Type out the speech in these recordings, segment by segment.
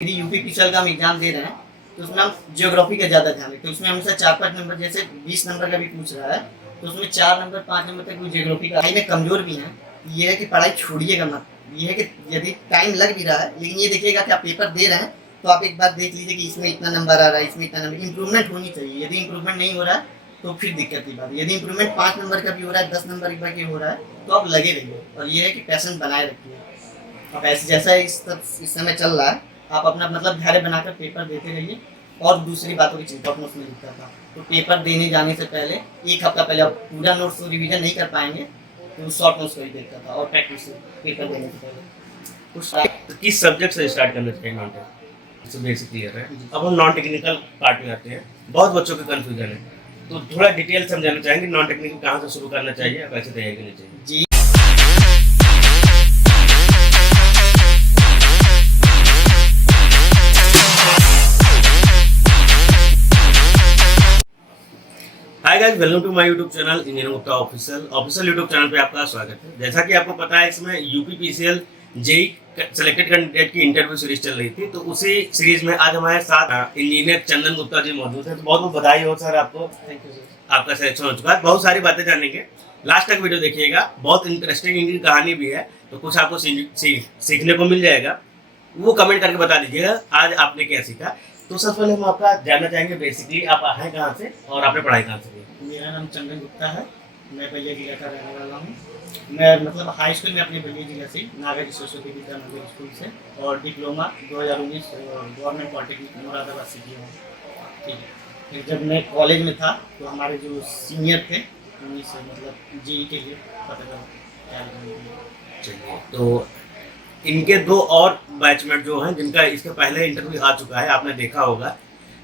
यदि यूपीपीसीएल का हम एग्जाम दे रहे हैं तो उसमें हम ज्योग्राफी का ज़्यादा ध्यान रखते हैं। उसमें हमसे 4-5 नंबर, जैसे 20 नंबर का भी पूछ रहा है तो उसमें 4 नंबर 5 नंबर तक वो ज्योग्राफी का। पढ़ाई में कमज़ोर भी हैं, ये है कि पढ़ाई छोड़िएगा मत। ये है कि यदि टाइम लग भी रहा है, लेकिन ये देखिएगा कि आप पेपर दे रहे हैं तो आप एक बार देख लीजिए कि इसमें इतना नंबर आ रहा है, इसमें इतना नंबर, इंप्रूवमेंट होनी चाहिए। यदि इंप्रूवमेंट नहीं हो रहा है तो फिर दिक्कत की बात है। यदि इंप्रूवमेंट 5 नंबर का भी हो रहा है, 10 नंबर का भी हो रहा है तो आप लगे रहिए, और ये है कि पैशन बनाए रखिए। अब ऐसे जैसा इस समय चल रहा है, आप अपना मतलब धैर्य बनाकर पेपर देते रहिए। और दूसरी बातों की चिंता नोट्स में लिखता था, तो पेपर देने जाने से पहले 1 हफ्ता पहले, आप पूरा नोट्स तो रिवीजन नहीं कर पाएंगे तो शॉर्ट नोट्स को ही देखता था और प्रैक्टिस पेपर देने से पहले। तो किस सब्जेक्ट से स्टार्ट करना चाहिए नॉन टेक्निकल? तो बेसिक क्लियर है। अब हम नॉन टेक्निकल पार्ट में आते हैं। बहुत बच्चों का कंफ्यूजन है, तो थोड़ा डिटेल समझाना चाहेंगे नॉन टेक्निकल कहाँ से शुरू करना चाहिए या कैसे तैयारी करनी चाहिए? जी, hi guys, welcome to my YouTube channel engineer Gupta official YouTube channel पे आपका स्वागत है। जैसा कि आपको पता है, इसमें यूपीपीसीएल जेई सेलेक्टेड कैंडिडेट की इंटरव्यू सीरीज चल रही थी, तो उसी सीरीज में आज हमारे साथ इंजीनियर चंदन गुप्ता जी मौजूद हैं। तो बहुत बहुत बधाई हो सर आपको, थैंक यू सर। आपका सिलेक्शन हो चुका है। बहुत सारी बातें जानेंगे, लास्ट तक वीडियो देखिएगा। बहुत इंटरेस्टिंग इनकी कहानी भी है, तो कुछ आपको सीखने को मिल जाएगा। वो कमेंट करके बता दीजिएगा आज आपने क्या सीखा। तो सबसे पहले हम आपका जानना चाहेंगे बेसिकली आप हैं कहाँ से और आपने पढ़ाई कहाँ से की? मेरा नाम चंदन गुप्ता है, मैं बलिया जिला का रहने वाला हूँ। मैं मतलब हाई स्कूल में अपने बलिया जिला से नागार्जुन सरस्वती विद्यानगर स्कूल से, और डिप्लोमा 2019 गवर्नमेंट पॉलिटेक्निक मुरादाबाद से किया हूँ। ठीक है, फिर जब मैं कॉलेज में था तो हमारे जो सीनियर थे उन्हीं से मतलब जेई के लिए पता चला तैयारी करने के लिए। चलिए, तो इनके दो और बैचमेट जो हैं जिनका इसके पहले इंटरव्यू आ चुका है, आपने देखा होगा।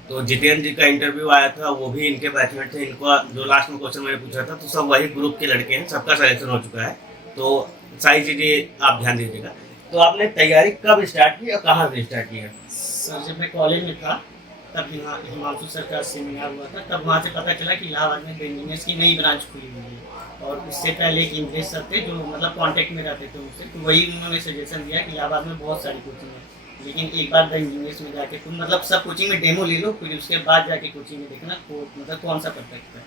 तो जितेंद्र जी का इंटरव्यू आया था, वो भी इनके बैचमेट थे। इनका जो लास्ट में क्वेश्चन मैंने पूछा था, तो सब वही ग्रुप के लड़के हैं, सबका सिलेक्शन हो चुका है। तो सारी चीज़ें आप ध्यान दीजिएगा। तो आपने तैयारी कब स्टार्ट की और कहाँ से स्टार्ट की है? सर, जब मैं कॉलेज में था तब यहाँ हिमांशु सर का सेमिनार हुआ था, तब वहाँ से पता चला कि इलाहाबाद में इंजीनियर्स की नई ब्रांच खुली हुई है। और उससे पहले एक इंद्रेश सर थे जो मतलब कांटेक्ट में रहते थे उनसे, तो वही उन्होंने सजेशन दिया कि इलाहाबाद में बहुत सारी कोचिंग है, लेकिन एक बार द इंजीनियर्स में जाके तुम मतलब सब कोचिंग में डेमो ले लो, फिर उसके बाद जाके कोचिंग में देखना मतलब कौन सा परफेक्ट है।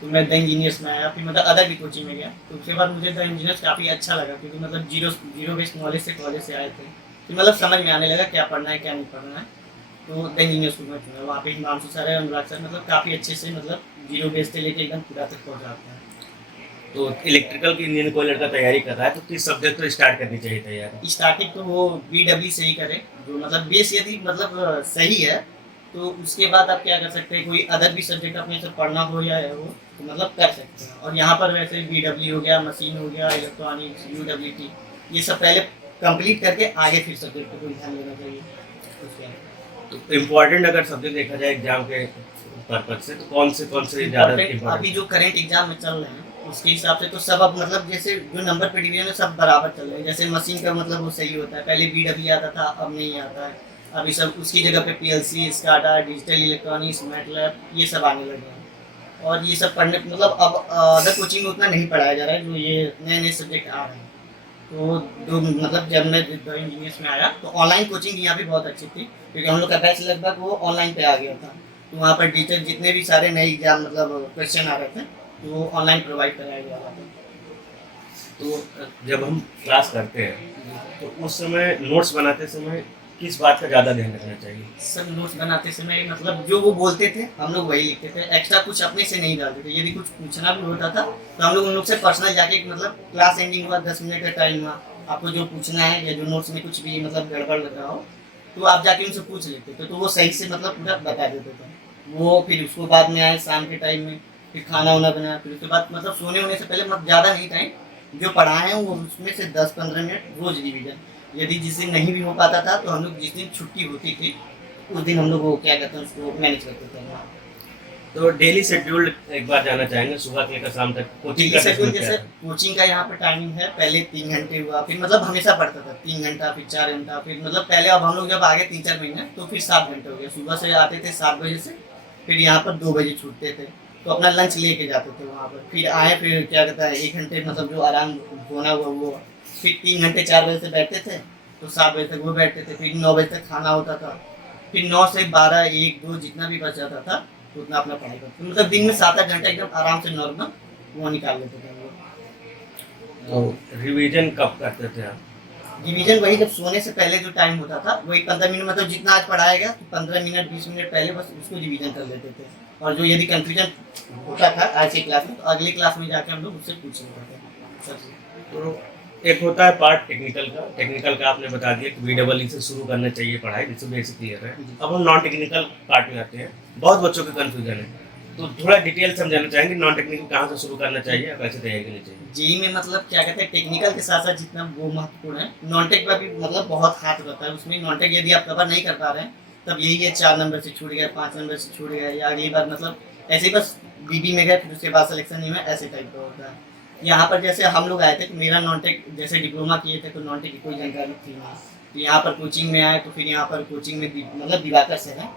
तो मैं द इंजीनियर्स में आया, फिर मतलब अदर भी कोचिंग में गया, तो उसके बाद मुझे द इंजीनियर्स काफ़ी अच्छा लगा, क्योंकि मतलब जीरो बेस्ड नॉलेज से कॉलेज से आए थे, तो मतलब समझ में आने लगा क्या पढ़ना है क्या नहीं पढ़ना है। तो द इंजीनियर्स स्कूल में चुना, वहाँ पे हिमांशु सर है, अनुराग सर, मतलब काफ़ी अच्छे से मतलब जीरो बेस से लेके एकदम पूरा तक पहुँचाते हैं। तो इलेक्ट्रिकल की इंजीनियर कोई लड़का तैयारी कर रहा है, तो किस सब्जेक्ट से स्टार्ट करनी चाहिए तैयारी? स्टार्टिंग तो वो बीडब्ल्यू से ही करे, जो मतलब बेस यदि मतलब सही है तो उसके बाद आप क्या कर सकते हैं, कोई अदर भी सब्जेक्ट अपने से पढ़ना हो या वो तो मतलब कर सकते हैं। और यहाँ पर वैसे बीडब्ल्यू हो गया, मशीन हो गया, इलेक्ट्रॉनिक्स, यूडब्ल्यूटी, ये सब पहले कंप्लीट करके आगे फिर सब्जेक्ट पर ध्यान देना चाहिए। उसके तो इम्पोर्टेंट अगर सब्जेक्ट देखा जाए एग्जाम के पर्पज से, तो कौन से ज़्यादा अभी इम्पोर्टेंट? जो करंट एग्जाम में चल रहे हैं उसके हिसाब से तो सब अब मतलब जैसे जो नंबर पे डिवीजन है सब बराबर चल रहे हैं। जैसे मशीन का मतलब वो सही होता है, पहले बीडब्ल्यू आता था, अब नहीं आता है। अभी सब उसकी जगह पे PLC, SCADA, digital electronics, MATLAB, ये सब आने लगे हैं। और ये सब पढ़ने मतलब अब अदर कोचिंग में उतना नहीं पढ़ाया जा रहा है, जो ये नए नए सब्जेक्ट आ रहे हैं। तो जो मतलब जब मैं इंजीनियर्स में आया तो ऑनलाइन कोचिंग यहाँ पे बहुत अच्छी थी, क्योंकि हम लोग का बैच लगभग वो ऑनलाइन पे आ गया था। तो वहाँ पर टीचर जितने भी सारे नए एग्जाम मतलब क्वेश्चन आ रहे थे तो वो ऑनलाइन प्रोवाइड कराया जा रहा था। तो जब हम क्लास करते हैं तो उस समय नोट्स बनाते समय किस बात का ज़्यादा ध्यान रखना चाहिए? सब नोट्स बनाते समय मतलब जो वो बोलते थे हम लोग वही लिखते थे, एक्स्ट्रा कुछ अपने से नहीं डालते थे। यदि कुछ पूछना भी होता था तो हम लोग उन लोग से पर्सनल जाके मतलब क्लास एंडिंग हुआ, 10 मिनट का टाइम हुआ, आपको जो पूछना है या जो नोट्स में कुछ भी मतलब गड़बड़ लग रहा हो तो आप जाके उनसे पूछ लेते थे, तो वो सही से मतलब पूरा बता देते थे। वो फिर उसको बाद में आए शाम के टाइम में, फिर खाना वाना बनाया, फिर उसके बाद मतलब सोने होने से पहले मतलब ज़्यादा नहीं टाइम, जो पढ़ाए हैं वो उसमें से 10-15 मिनट रोज रिवीजन। यदि जिस दिन नहीं भी हो पाता था तो हम लोग जिस दिन छुट्टी होती थी उस दिन हम लोग वो क्या कहते हैं उसको मैनेज करते थे। तो डेली शेड्यूल एक बार जाना चाहेंगे, सुबह से लेकर शाम तक कोचिंग का शेड्यूल टाइम क्या जैसे है? कोचिंग का यहाँ पे टाइमिंग है, पहले 3 घंटे हुआ, फिर मतलब हमेशा पढ़ता था 3 घंटा, फिर 4 घंटा, फिर मतलब पहले अब हम लोग जब आगे 3-4 महीने तो फिर 7 घंटे हो गया। सुबह से आते थे 7 बजे से, फिर यहाँ पर 2 बजे छूटते थे, तो अपना लंच लेके जाते थे वहाँ पर। फिर आए, फिर क्या कहता है 1 घंटे मतलब जो आराम होना हुआ वो, फिर 3 घंटे 4 बजे से बैठते थे, तो 7 बजे तक वो बैठते थे, फिर 9 बजे तक खाना होता था, फिर 9 से 12, 1, 2 जितना भी बच जाता था उतना अपना पढ़ाई करते, मतलब दिन में 7-8 घंटा एकदम आराम से नॉर्मल वो निकाल लेते थे हम लोग। तो रिवीजन कब करते थे आप? डिवीजन वही जब सोने से पहले जो टाइम होता था वही 15 मिनट, मतलब जितना आज पढ़ाया गया तो 15 मिनट 20 मिनट पहले बस उसको रिवीजन कर लेते थे। और जो यदि कंफ्यूजन होता था आज की क्लास में तो अगली क्लास में जाके हम लोग उससे पूछ लेते थे सबसे। तो एक होता है पार्ट टेक्निकल का आपने बता दिया कि VEE से शुरू करना चाहिए पढ़ाई, जिससे बेसिक क्लियर है। अब हम नॉन टेक्निकल पार्ट में आते हैं, बहुत बच्चों के कन्फ्यूजन है, तो थोड़ा डिटेल समझाना चाहेंगे नॉन टेक्निकल कहाँ से शुरू करना चाहिए, कैसे तैयारी करनी चाहिए? जेई में मतलब क्या कहते हैं टेक्निकल के साथ साथ जितना वो महत्वपूर्ण है, नॉन टेक का भी मतलब बहुत हाथ रहता है उसमें। नॉन टेक यदि आप कवर नहीं कर पा रहे हैं तब यही है 4 नंबर से छूट गया, 5 नंबर से छूट गया, या अगली बार मतलब ऐसे ही बस बीबी में गए फिर उसके बाद सिलेक्शन नहीं में, ऐसे टाइप का होता है। यहाँ पर जैसे हम लोग आए थे तो मेरा नॉन टेक जैसे डिप्लोमा किए थे तो नॉन टेक की कोई जानकारी थी नहीं, तो यहाँ पर कोचिंग में आए तो फिर यहाँ पर कोचिंग में मतलब दिवाकर से है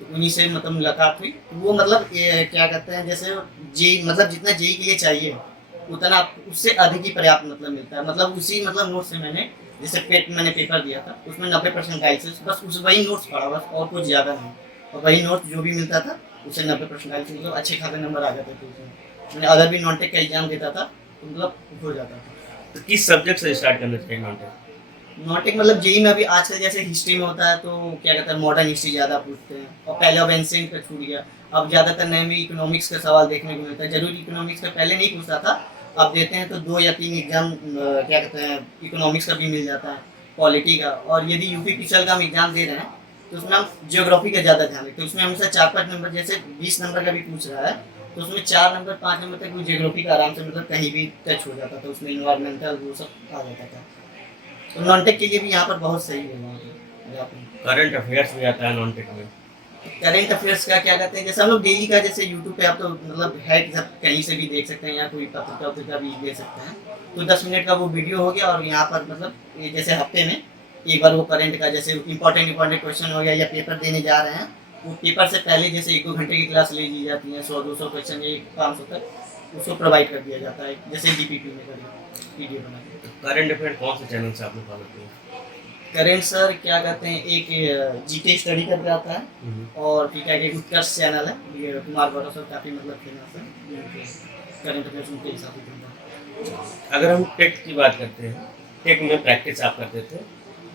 तो उन्हीं से मतलब मुलाकात हुई। तो वो मतलब क्या कहते हैं जैसे जेई मतलब जितना जेई के लिए चाहिए उतना उससे अधिक ही पर्याप्त मतलब मिलता है। मतलब उसी मतलब नोट से मैंने जैसे मैंने पेपर दिया था उसमें 90% गाइड बस उस वही नोट्स पढ़ा बस, और कुछ ज़्यादा नहीं, और वही नोट जो भी मिलता था उससे 90% गाइड मतलब अच्छे खासे नंबर आ जाते थे उसमें। मैंने अगर भी नॉन टेक का एग्जाम देता था तो मतलब हो जाता था। तो किस सब्जेक्ट से स्टार्ट करना चाहिए नॉन टेक? नॉन टेक मतलब जेई में अभी आजकल जैसे हिस्ट्री में होता है तो क्या कहते हैं मॉडर्न हिस्ट्री ज़्यादा पूछते हैं, और पहले अब एंशिएंट का छूट गया, अब ज़्यादातर नए में इकोनॉमिक्स का सवाल देखने को मिलता है। जरूर इकोनॉमिक्स का पहले नहीं पूछता था, अब देते हैं तो 2 या 3 एग्जाम क्या कहते हैं इकोनॉमिक्स का भी मिल जाता है, पॉलिटी का। और यदि यूपी पिछल का हम एग्जाम दे रहे हैं तो उसमें हम ज्योग्राफी का ज़्यादा ध्यान रखते हैं, उसमें हमेशा 4-5 नंबर जैसे 20 नंबर का भी पूछ रहा है तो उसमें 4 नंबर 5 नंबर तक वो ज्योग्राफी का आराम से मतलब कहीं भी टच हो जाता था, उसमें इन्वायरमेंटल वो सब आ जाता था। तो नॉन टेक के लिए भी यहाँ पर बहुत सही है वहाँ पे। करंट अफेयर्स भी आता है नॉन टेक में? करेंट अफेयर्स का क्या कहते हैं जैसे हम लोग डेली का जैसे यूट्यूब पे आप तो मतलब है कि सब कहीं से भी देख सकते हैं या कोई पत्रिका भी देख सकते हैं, तो 10 मिनट का वो वीडियो हो गया और यहाँ पर मतलब ये जैसे हफ्ते में एक बार वो करंट का जैसे इंपॉर्टेंट क्वेश्चन हो गया या पेपर देने जा रहे हैं वो पेपर से पहले जैसे 1-2 घंटे की क्लास ले ली जाती है, 100-200 क्वेश्चन या 500 तक उसको प्रोवाइड कर दिया जाता है जैसे DPP में करिए वीडियो बना के। करंट अफेयर कौन से चैनल से आप लोग फॉलो करते हैं? करेंट सर क्या कहते हैं एक जीके स्टडी करके आता है और फिर क्या कहते हैं उत्कर्ष चैनल है, ये कुमार गौरव सर काफ़ी मतलब फेमस है, करेंट अफेयर्स उनके हिसाब से चलता है। अगर हम टेक की बात करते हैं, टेक में प्रैक्टिस आप करते थे,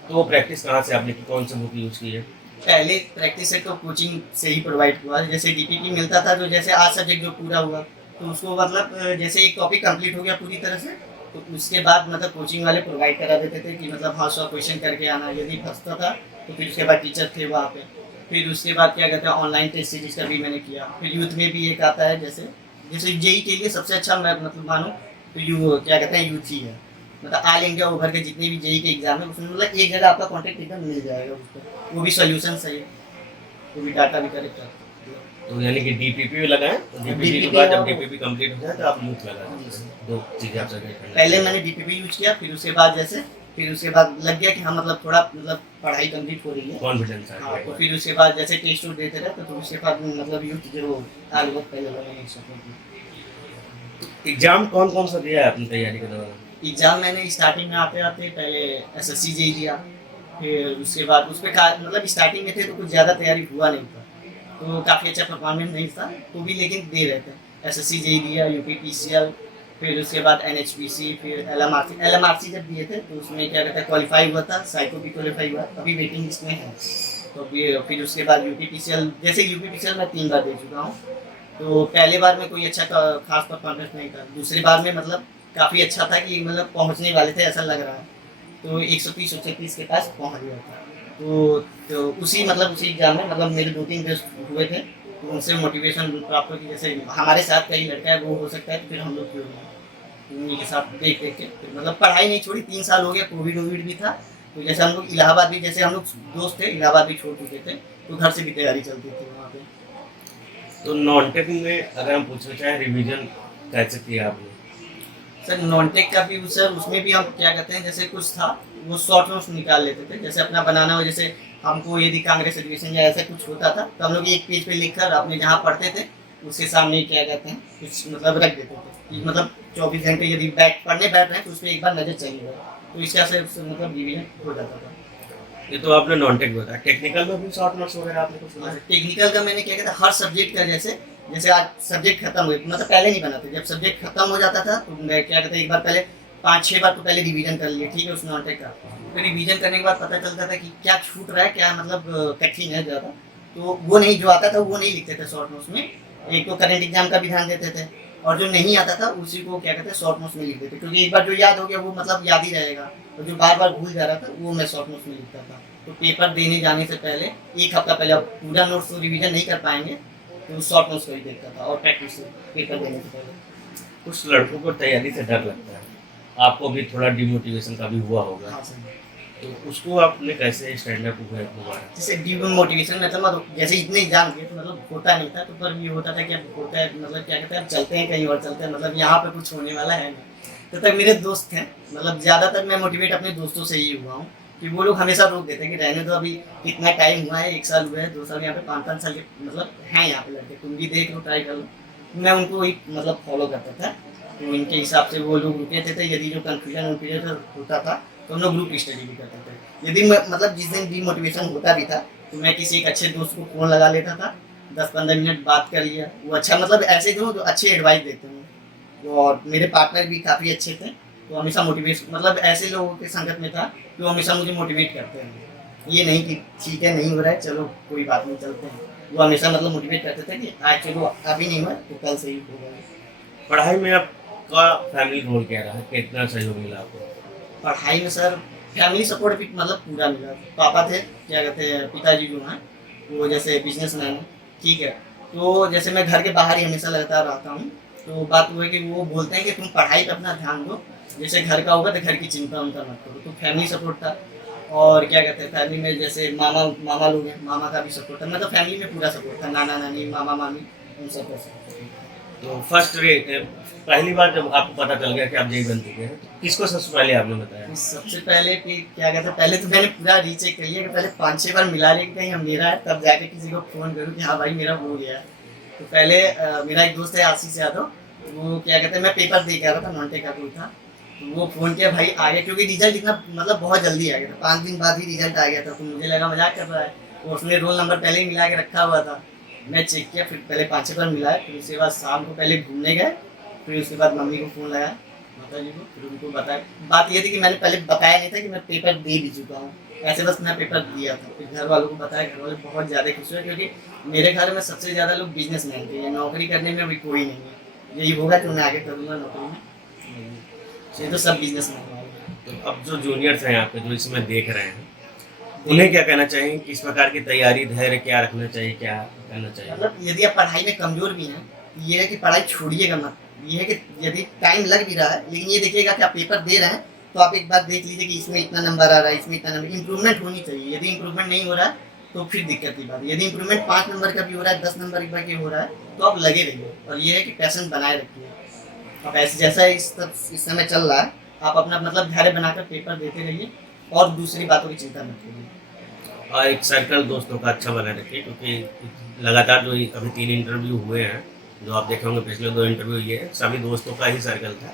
तो वो प्रैक्टिस कहाँ से आपने की, कौन सी बुक यूज़ की है? पहले प्रैक्टिस से तो कोचिंग से ही प्रोवाइड हुआ, जैसे DPP मिलता था जो जैसे आज सब्जेक्ट जो पूरा हुआ तो उसको मतलब जैसे एक टॉपिक कंप्लीट हो गया पूरी तरह से तो उसके बाद मतलब कोचिंग वाले प्रोवाइड करा देते थे कि मतलब हाँ 100 क्वेश्चन करके आना, यदि फंसता था तो फिर उसके बाद टीचर थे वहाँ पे। फिर उसके बाद क्या कहते हैं ऑनलाइन टेस्ट सीरीज का भी मैंने किया। फिर यूथ में भी एक आता है जैसे जैसे जेई के लिए सबसे अच्छा मैं मतलब मानूँ तो क्या कहते हैं यूथ ही है, मतलब ऑल इंडिया ओवर के जितने भी जेई के एग्जाम है उसमें मतलब एक जगह आपका कॉन्टेक्ट एकदम मिल जाएगा उस पर, वो भी सोल्यूशन सही है, वो भी डाटा भी करेक्ट है। तो यानी कि DPP भी लगाएं, DPP के बाद जब DPP कंप्लीट हो जाए तो आप यूथ लगा दें, दो चीज़ें आप सजेस्ट करना। पहले मैंने DPP यूज किया फिर उसके बाद जैसे फिर उसके बाद लग गया कि हाँ मतलब थोड़ा मतलब पढ़ाई कंप्लीट हो रही है, कॉन्फिडेंस आ हाँ, तो गया। फिर उसके बाद जैसे टेस्ट देते रहे तो उसके बाद मतलब यूथ जो आगे बहुत पहले लगाने एग्जाम कौन कौन सा दिया है अपनी तैयारी के दौरान? एग्जाम मैंने स्टार्टिंग में आते आते पहले SSC जेई दिया, फिर उसके बाद उस पर मतलब स्टार्टिंग में थे तो कुछ ज़्यादा तैयारी हुआ नहीं था तो काफ़ी अच्छा परफॉर्मेंस नहीं था तो भी लेकिन दे रहे थे। SSC जेई दिया, UP PCL, फिर उसके बाद NHPC, फिर LMRC जब दिए थे तो उसमें क्या कहते हैं क्वालिफाई हुआ था, साइको भी क्वालिफाई हुआ, अभी वेटिंग लिस्ट में है। तो फिर उसके बाद UP PCL जैसे UP PCL मैं 3 बार दे चुका हूँ, तो पहले बार में कोई अच्छा खास परफॉर्मेंस नहीं था, दूसरी बार में मतलब काफ़ी अच्छा था कि मतलब पहुँचने वाले थे ऐसा लग रहा है, तो 130-136 के पास पहुँच गया था। तो उसी एग्जाम में मतलब मेरे 2-3 टेस्ट हुए थे तो उनसे मोटिवेशन प्राप्त हो कि जैसे हमारे साथ कई लड़का है वो हो सकता है तो फिर हम लोग क्यों नहीं, तो उन्हीं के साथ देख देख के फिर मतलब पढ़ाई नहीं छोड़ी। 3 साल हो गया, कोविड भी था तो जैसे हम लोग इलाहाबाद भी जैसे हम लोग दोस्त थे इलाहाबाद भी छोड़ चुके थे तो घर से भी तैयारी चलती थी वहाँ पे। तो नॉन टेक में अगर हम पूछना चाहें रिवीजन कैसे किया आपने? सर नॉन टेक का भी सर उसमें भी हम क्या कहते हैं जैसे कुछ था वो शॉर्ट नोट्स निकाल लेते थे, जैसे अपना बनाना हो, जैसे हमको यदि कांग्रेस एजुकेशन या ऐसा कुछ होता था तो हम लोग एक पेज पे लिखकर अपने जहाँ पढ़ते थे उसके सामने क्या कहते हैं कुछ मतलब रख देते थे कि मतलब 24 घंटे यदि पढ़ने बैठ रहे हैं तो उस पर एक बार नजर चाहिए तो इसका से मतलब रिवीजन हो जाता था। ये तो आपने नॉन टेक बताया, टेक्निकल में भी शॉर्ट नोट्स वगैरह आपने कुछ सुना है? टेक्निकल का मैंने क्या कहता है, हर सब्जेक्ट का जैसे जैसे आज सब्जेक्ट खत्म हुए, मतलब पहले नहीं बनाते, जब सब्जेक्ट खत्म हो जाता था तो मैं क्या कहते हैं, एक बार पहले 5-6 बार तो पहले रिवीजन कर लिए, ठीक है, उस नॉन टेक का। फिर रिवीजन करने के बाद पता चलता था कि क्या छूट रहा है, क्या मतलब कठिन है ज़्यादा, तो वो नहीं, जो आता था वो नहीं लिखते थे शॉर्ट नोट्स में। एक तो करंट एग्जाम का भी ध्यान देते थे, और जो नहीं आता था उसी को क्या कहते हैं शॉर्ट नोट्स में लिख देते, क्योंकि एक बार जो याद हो गया वो मतलब याद ही रहेगा, और जो बार बार भूल जा रहा था वो मैं शॉर्ट नोट्स में लिखता था। तो पेपर देने जाने से पहले एक हफ्ता पहले, अब पूरा नोट्स तो रिवीजन नहीं कर पाएंगे तो शॉर्ट नोट्स को ही देखता था, और प्रैक्टिस पेपर देने से पहले। कुछ लड़कों को तैयारी से डर लगता है, आपको भी थोड़ा डिमोटिवेशन का भी हुआ होगा, हाँ सर। तो उसको आपने कैसे स्टैंड अप हुआ दोबारा? जैसे डिमोटिवेशन मतलब जैसे इतने एग्जाम के तो मतलब होता नहीं था, तो पर भी होता था कि अब होता है, मतलब क्या कहते हैं, अब चलते हैं कहीं और चलते हैं, मतलब यहाँ पे कुछ होने वाला है नहीं। तो तक मेरे दोस्त हैं, मतलब ज़्यादातर मैं मोटिवेट अपने दोस्तों से ही हुआ हूँ, कि वो लोग हमेशा रोक देते हैं कि रहने दो, अभी कितना टाइम हुआ है, 1 साल हुआ है, 2 साल, यहाँ पे 5-5 साल के मतलब हैं यहाँ पे लड़के, तुम भी देख लो, ट्राई कर लो। मैं उनको वही मतलब फॉलो करता था, तो इनके हिसाब से वो लोग रुके थे। यदि जो कन्फ्यूजन होता था तो हम लोग ग्रुप स्टडी भी करते थे। यदि मतलब जिस दिन डीमोटिवेशन होता भी था तो मैं किसी एक अच्छे दोस्त को फ़ोन लगा लेता था, 10-15 मिनट बात कर लिया, वो अच्छा मतलब ऐसे जो अच्छे एडवाइस देते हैं, और मेरे पार्टनर भी काफ़ी अच्छे थे, तो हमेशा मोटिवेशन मतलब ऐसे लोगों के संगत में था जो हमेशा मुझे मोटिवेट करते हैं। ये नहीं कि ठीक है नहीं हो रहा है, चलो कोई बात नहीं, चलते हैं। वो हमेशा मतलब मोटिवेट करते थे कि आज चलो अभी नहीं हुआ तो कल से ही होगा। पढ़ाई में आपका फैमिली रोल क्या रहा है, कितना सहयोग मिला आपको? पढ़ाई में सर फैमिली सपोर्ट भी मतलब पूरा मिला। पापा थे, क्या कहते हैं, पिताजी जो हैं वो जैसे बिजनेसमैन हैं, ठीक है, तो जैसे मैं घर के बाहर ही हमेशा लगातार रहता हूँ, तो बात वो है कि वो बोलते हैं कि तुम पढ़ाई पर अपना ध्यान दो, जैसे घर का होगा तो घर की चिंता उनका मत करो। तो फैमिली सपोर्ट था, और क्या कहते हैं, फैमिली में जैसे मामा लोग हैं, मामा का भी सपोर्ट था, मतलब फैमिली में पूरा सपोर्ट था, नाना नानी मामा मामी उन सब का सपोर्ट था। तो पहली बार जब आपको पता चल गया कि आप जेई बन चुके हैं, तो किसको सबसे पहले आपने बताया? तो सबसे पहले कि क्या कहते हैं, पहले तो मैंने पूरा रीचेक कर लिया कि पहले 5-6 बार मिला लें कि कहीं हम मेरा है, तब जाके किसी को फ़ोन करूँ कि हाँ भाई मेरा हो गया है। तो पहले मेरा एक दोस्त है आशीष यादव, वो क्या कहते हैं, मैं पेपर दे के आ रहा था, नॉन-टेक का कोई था, तो वो फ़ोन किया, भाई आ गया, क्योंकि रिजल्ट इतना मतलब बहुत जल्दी आ गया था, 5 दिन बाद ही रिजल्ट आ गया था, तो मुझे लगा मजाक कर रहा है, तो उसने रोल नंबर पहले ही मिला के रखा हुआ था। मैं चेक किया, फिर पहले 5-6 बार मिलाया, फिर उसके बाद शाम को पहले घूमने गए, फिर उसके बाद मम्मी को फ़ोन लगाया, माताजी को, फिर उनको बताया। बात ये थी कि मैंने पहले बताया नहीं था कि मैं पेपर दे भी चुका हूँ, ऐसे बस मैं पेपर दिया था। फिर घर वालों को बताया, घर वाले बहुत ज़्यादा खुश हुए, क्योंकि मेरे घर में सबसे ज़्यादा लोग बिजनेसमैन थे, नौकरी करने में अभी कोई नहीं है, यही होगा कि मैं आगे करूँगा नौकरी में, ये तो सब बिजनेसमैन वाले। तो अब जो जूनियर्स हैं आपके, जो इसमें देख रहे हैं, उन्हें क्या कहना चाहिए, किस प्रकार की तैयारी, धैर्य क्या रखना चाहिए, क्या करना चाहिए? मतलब यदि आप पढ़ाई में कमज़ोर भी हैं, ये है कि पढ़ाई छोड़िएगा मत। ये है कि यदि टाइम लग भी रहा है, लेकिन ये देखिएगा कि आप पेपर दे रहे हैं, तो आप एक बार देख लीजिए कि इसमें इतना नंबर आ रहा है, इसमें इतना नंबर, इम्प्रूवमेंट होनी चाहिए। यदि इम्प्रूवमेंट नहीं हो रहा है तो फिर दिक्कत की बात है। यदि इम्प्रूवमेंट 5 नंबर का भी हो रहा है, 10 नंबर का भी हो रहा है, तो आप लगे रहिए, और ये है कि पैशन बनाए रखिए। अब ऐसे जैसा इस समय चल रहा है, आप अपना मतलब धैर्य बनाकर पेपर देते रहिए, और दूसरी बातों की चिंता मत करिए। और एक सर्कल दोस्तों का अच्छा बना रखिए, क्योंकि लगातार जो अभी 3 इंटरव्यू हुए हैं, जो आप देखे होंगे पिछले 2 इंटरव्यू, ये सभी दोस्तों का ही सर्कल था,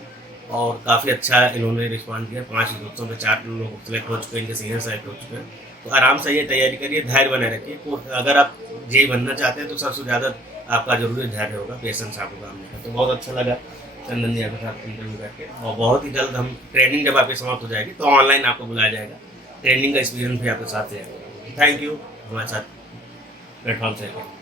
और काफ़ी अच्छा इन्होंने रिस्पॉन्स दिया। 5 दोस्तों में 4 लोग सेलेक्ट हो चुके हैं, इनके सीनियर सेलेक्ट हो चुके हैं। तो आराम से ये तैयारी करिए, धैर्य बनाए रखिए। तो अगर आप जेई बनना चाहते हैं तो सबसे ज़्यादा आपका जरूरी धैर्य होगा, पेशेंस आपको काम देगा। तो बहुत अच्छा लगा चंदन जी आपके साथ इंटरव्यू करके, और बहुत ही जल्द हम ट्रेनिंग जब आपकी समाप्त हो जाएगी तो ऑनलाइन आपको बुलाया जाएगा, ट्रेनिंग का एक्सपीरियंस भी आपके साथ शेयर करेंगे। थैंक यू हमारे साथ प्लेटफॉर्म शेयर करें।